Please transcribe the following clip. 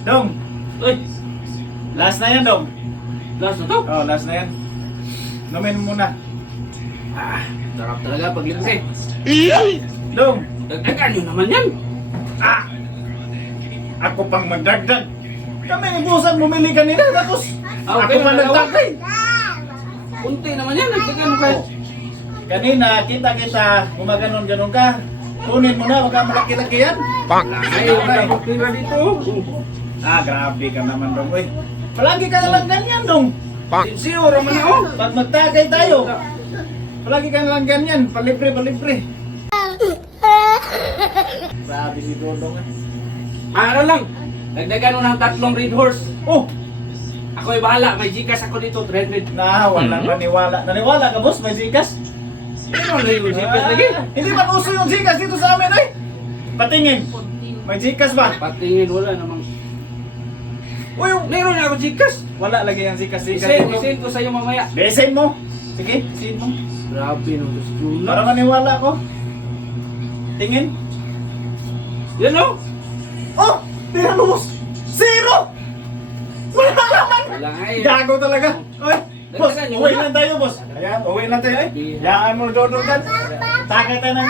Dong, Uy, last na yan, Dong. last na to. Oh, last na yan. Numin muna. Ah, sarap talaga pag libre. Dong, Dagdagan nyo naman yan. ah! Ako pang magdagdag. Kami ni Busan bumili kanina, tapos Ah, ako okay, pa dalawa. nagtagay. Kunti naman yan. Dagdagan mo. Kanina, kita-kita, gumaganon ganon ka. Kunin mo na, wag ka malaki-laki yan. Ay, wala akong pera dito. Ah, grabe ka naman, Dong. Uy, palagi ka nalang ganyan, Dong. Sinsyo, raman na oh. Pag magtagay tayo, palagi ka nalang ganyan. Palibre, palibre. Grabe si Dodong. eh. Ano lang. Dagdagan mo ng tatlong red horse. Oh, Ako ay bahala. May Gcash ako dito. 300. na, walang Mhm. naniwala. Naniwala ka, boss? May Gcash? Ano na yung lagi? Ah, Hindi man uso yung Gcash dito sa amin, ay. Patingin. May Gcash ba? Patingin, wala namang. Uy, Meron na ako Gcash. wala lagi yung Gcash. Gcash Isend, isend ko sa'yo mamaya. Design mo. Sige, design mo. Grabe no, ko na. Para maniwala ko. Tingin. Yan o. Oh! Tingnan mo! Zero! Wala naman! Wala nga eh. Gago talaga. Oy, boss, Dagdagan uwi lang tayo, boss. Ayan, uwi lang tayo. Ay, yaan mo, Dodong kan. Takay tayo ng...